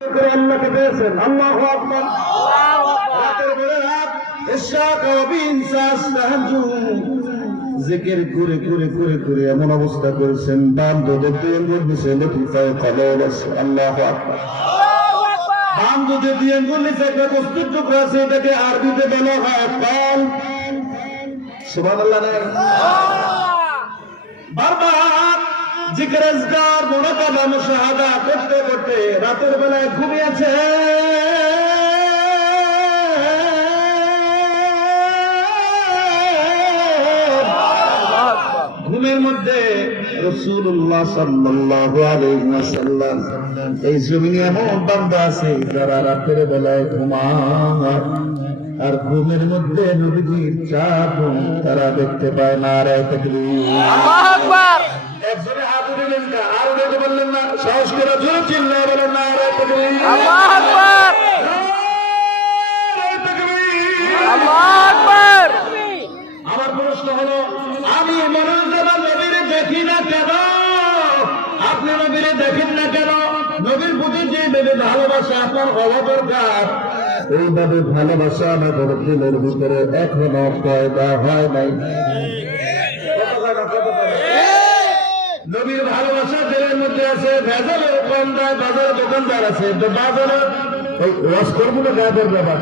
করে আল্লাহকে পেয়েছেন। আল্লাহ আকবার। রাতের বেলা রাত ইশরাক ওয়া বিনসাস জিকির করে করে করে করে এমন অবস্থা করেছেন বাম দুধের দুই আঙ্গুল নিচে লতিফায় কলল আল্লাহ আকবার। বাম দুধের দুই আঙ্গুল নিচে একটা বস্তুর টুকরো আছে এটাকে আরবিতে বলা হয় কল। সুবহানাল্লাহ বারবার মুরাকাবা মুশাহাদা করতে করতে রাতের বেলায় ঘুমিয়েছে। ঘুমের মধ্যে রসুল্লাহ সাল্লাল্লাহু আলাইহি ওয়াসাল্লাম এই জমিনে এমন বান্দা আছে যারা রাতের বেলায় ঘুমায়। আর ঘুমের মধ্যে নবীজির চাঁদ তারা দেখতে পায় না হাত উঠিলেন না আর উঠাতে পারলেন না সাহস করে জোরে চিল্লায় বলেন না আর আমার প্রশ্ন হলো আমি মনোরঞ্জন নবীরে দেখি না কেন? আপনি নবীরে দেখেন না কেন? নবীর প্রতি যে ভেবে ভালোবাসা আপনার হওয়া দরকার এইভাবে ভালোবাসা আমাদের দিলের ভিতরে এখনও পয়দা হয় নাই নবীর ভালোবাসা দিলের মধ্যে আছে ভেজাল দোকানদার বাজারে দোকানদার আছে। তো বাজারে ওই রস করব না গায়ের ব্যাপার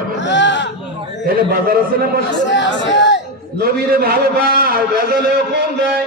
তাহলে বাজার আছে না পাশে নবীরে ভালো পায় ভেজালেও কম দেয়।